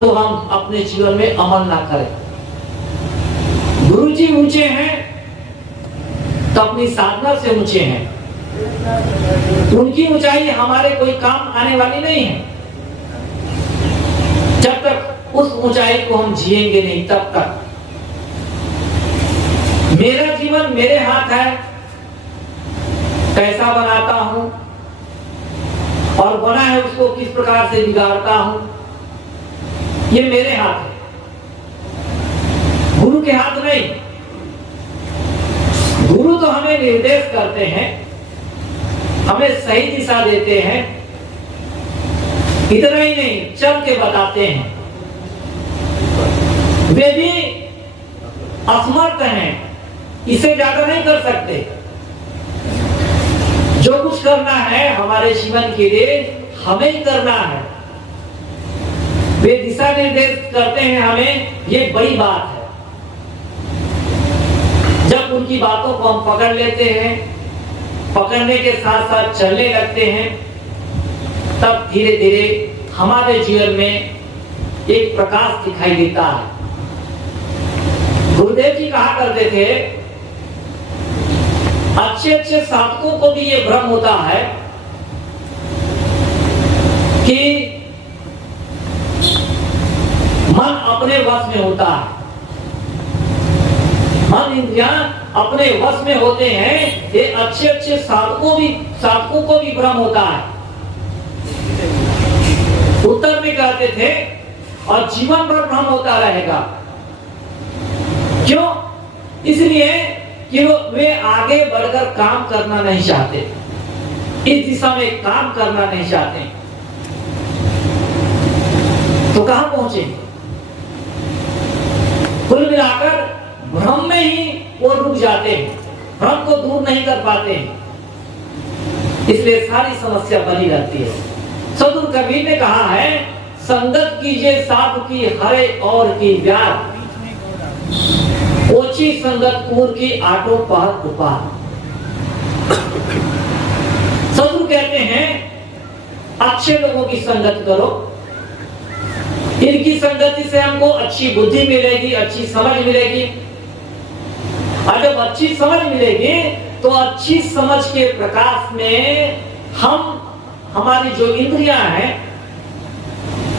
तो हम अपने जीवन में अमल ना करें। गुरु जी ऊंचे हैं तो अपनी साधना से ऊंचे हैं, उनकी ऊंचाई हमारे कोई काम आने वाली नहीं है। जब तक उस ऊंचाई को हम जिएंगे नहीं तब तक। मेरा जीवन मेरे हाथ है, कैसा बनाता हूं और बना है उसको किस प्रकार से बिगाड़ता हूं, ये मेरे हाथ है, गुरु के हाथ नहीं। गुरु तो हमें निर्देश करते हैं, हमें सही दिशा देते हैं, इतना ही नहीं चल के बताते हैं। वे भी असमर्थ हैं, इसे ज्यादा नहीं कर सकते। जो कुछ करना है हमारे जीवन के लिए हमें ही करना है। वे दिशा निर्देश करते हैं हमें, ये बड़ी बात है। जब उनकी बातों को हम पकड़ लेते हैं, पकड़ने के साथ साथ चलने लगते हैं, तब धीरे धीरे हमारे जीवन में एक प्रकाश दिखाई देता है। गुरुदेव जी कहा करते थे, अच्छे अच्छे साधकों को भी ये भ्रम होता है कि मन अपने वश में होता है, मन इंद्रियां अपने वश में होते हैं। ये अच्छे अच्छे साधकों को भी भ्रम होता है। उत्तर में कहते थे और जीवन भर भ्रम होता रहेगा। क्यों? इसलिए कि वे आगे बढ़कर काम करना नहीं चाहते, इस दिशा में काम करना नहीं चाहते। तो कहां पहुंचे? कुल मिलाकर भ्रम में ही वो रुक जाते हैं, भ्रम को दूर नहीं कर पाते हैं। इसलिए सारी समस्या बनी रहती है। सदगुरु कबीर ने कहा है, संगत कीजिए साधु की हरे और की व्याध, ओछी संगत कूर की आटो पहर उपार। सदगुरु कहते हैं, अच्छे लोगों की संगत करो, इनकी संगति से हमको अच्छी बुद्धि मिलेगी, अच्छी समझ मिलेगी। और जब अच्छी समझ मिलेगी तो अच्छी समझ के प्रकाश में हमारी जो इंद्रियां हैं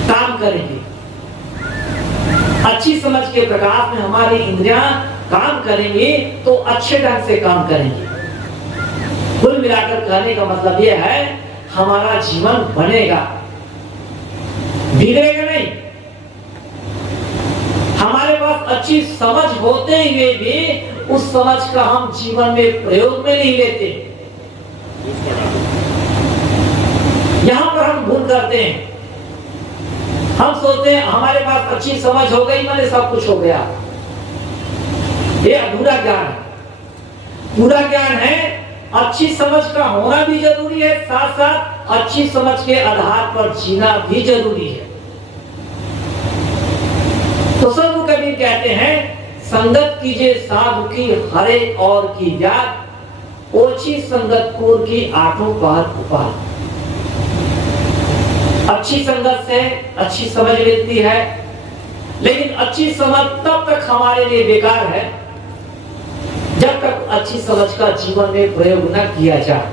काम करेंगी। अच्छी समझ के प्रकाश में हमारी इंद्रियां काम करेंगी तो अच्छे ढंग से काम करेंगी। कुल मिलाकर कहने का मतलब यह है, हमारा जीवन बनेगा, बिगड़ेगा नहीं। हमारे पास अच्छी समझ होते हुए भी उस समझ का हम जीवन में प्रयोग में नहीं लेते। यहां पर हम भूल करते हैं। हम सोचते हैं हमारे पास अच्छी समझ हो गई मैंने सब कुछ हो गया। ये अधूरा ज्ञान है। पूरा ज्ञान है, अच्छी समझ का होना भी जरूरी है, साथ साथ अच्छी समझ के आधार पर जीना भी जरूरी है। तो सदगुरु कबीर कहते हैं, संगत कीजिए साधु की हरे और की व्याध, ओछी संगत कूर की आठों पहर उपार। अच्छी संगत से अच्छी समझ मिलती है, लेकिन अच्छी समझ तब तक हमारे लिए बेकार है जब तक अच्छी समझ का जीवन में प्रयोग न किया जाए।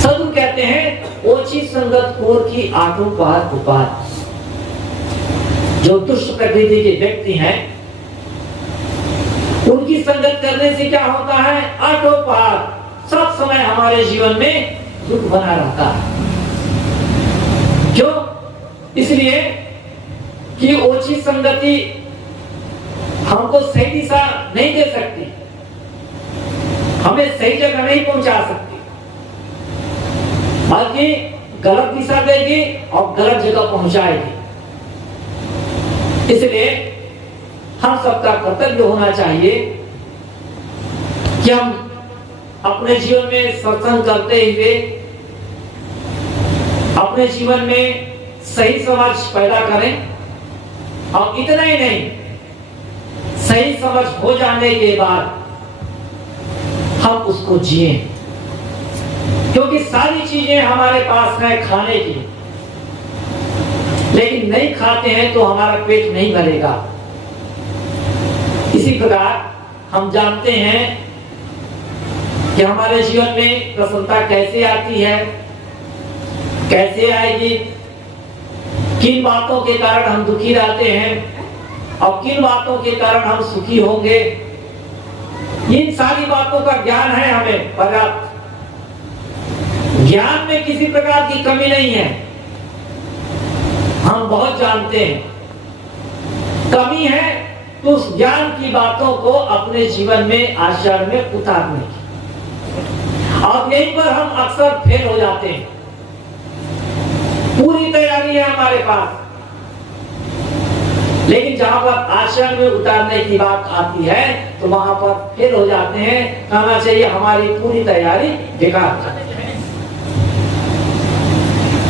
सदगुरु कहते हैं, ओछी संगत कूर की आठों पहर उपार। जो दुष्ट प्रकृति के व्यक्ति हैं, उनकी संगत करने से क्या होता है? आठों पहर सब समय हमारे जीवन में दुख बना रहता है। क्यों? इसलिए कि ओछी संगति हमको सही दिशा नहीं दे सकती, हमें सही जगह नहीं पहुंचा सकती, बल्कि गलत दिशा देगी और गलत जगह पहुंचाएगी। इसलिए हम सबका कर्तव्य होना चाहिए कि हम अपने जीवन में सत्संग करते हुए अपने जीवन में सही समझ पैदा करें। और इतना ही नहीं, सही समझ हो जाने के बाद हम उसको जिएं। क्योंकि सारी चीजें हमारे पास है खाने की, नहीं खाते हैं तो हमारा पेट नहीं भरेगा। इसी प्रकार हम जानते हैं कि हमारे जीवन में प्रसन्नता कैसे आती है, कैसे आएगी, किन बातों के कारण हम दुखी रहते हैं और किन बातों के कारण हम सुखी होंगे। इन सारी बातों का ज्ञान है हमें पर्याप्त। ज्ञान में किसी प्रकार की कमी नहीं है, हम बहुत जानते हैं। कमी है तो उस ज्ञान की बातों को अपने जीवन में आचरण में उतारने की, और यहीं पर हम अक्सर फेल हो जाते हैं। पूरी तैयारी है हमारे पास, लेकिन जहां पर आचरण में उतारने की बात आती है तो वहां पर फेल हो जाते हैं। कहना चाहिए हमारी पूरी तैयारी बेकार है।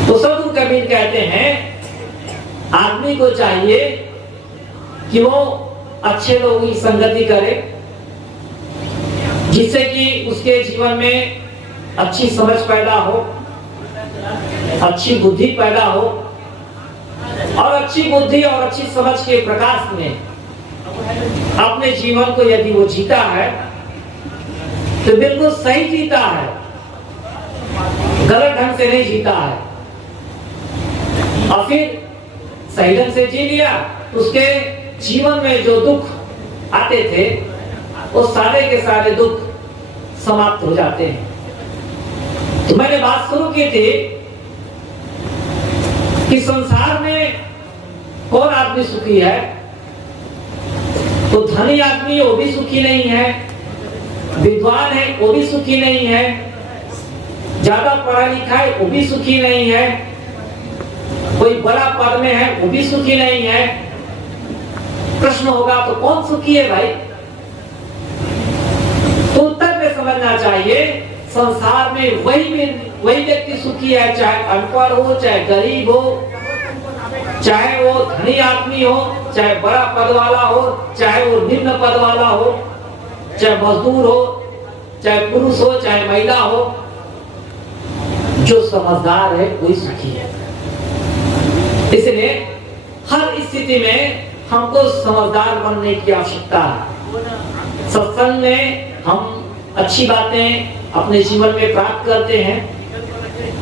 तो सद्गुरु कबीर कहते हैं आदमी को चाहिए कि वो अच्छे लोगों की संगति करे, जिससे कि उसके जीवन में अच्छी समझ पैदा हो, अच्छी बुद्धि पैदा हो, और अच्छी बुद्धि और अच्छी समझ के प्रकाश में अपने जीवन को यदि वो जीता है तो बिल्कुल सही जीता है, गलत ढंग से नहीं जीता है। और फिर सही ढंग से जी लिया, उसके जीवन में जो दुख आते थे वो सारे के सारे दुख समाप्त हो जाते हैं। तो मैंने बात शुरू की थी कि संसार में कौन आदमी सुखी है, तो धनी आदमी वो भी सुखी नहीं है, विद्वान है वो भी सुखी नहीं है, ज्यादा पढ़ा लिखा है वो भी सुखी नहीं है, कोई बड़ा पद में है वो भी सुखी नहीं है। प्रश्न होगा तो कौन सुखी है भाई? तो उत्तर में समझना चाहिए संसार में वही व्यक्ति सुखी है, चाहे अनपढ़ हो, चाहे गरीब हो, चाहे वो धनी आदमी हो, चाहे बड़ा पद वाला हो, चाहे वो निम्न पद वाला हो, चाहे मजदूर हो, चाहे पुरुष हो, चाहे महिला हो। जो समझदार है वही सुखी है। इसलिए हर स्थिति में हमको समझदार बनने की आवश्यकता है। सत्संग में हम अच्छी बातें अपने जीवन में प्राप्त करते हैं,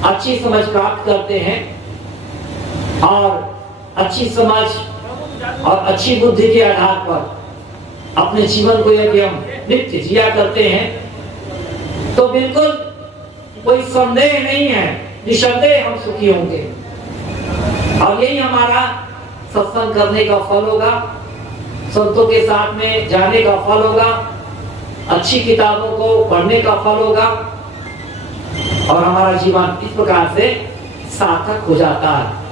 अच्छी समझ प्राप्त करते हैं, और अच्छी समझ और अच्छी बुद्धि के आधार पर अपने जीवन को यदि हम नित्य जिया करते हैं तो बिल्कुल कोई संदेह नहीं है, निसंदेह हम सुखी होंगे। और यही हमारा सत्संग करने का फल होगा, संतों के साथ में जाने का फल होगा, अच्छी किताबों को पढ़ने का फल होगा, और हमारा जीवन इस प्रकार से सार्थक हो जाता है।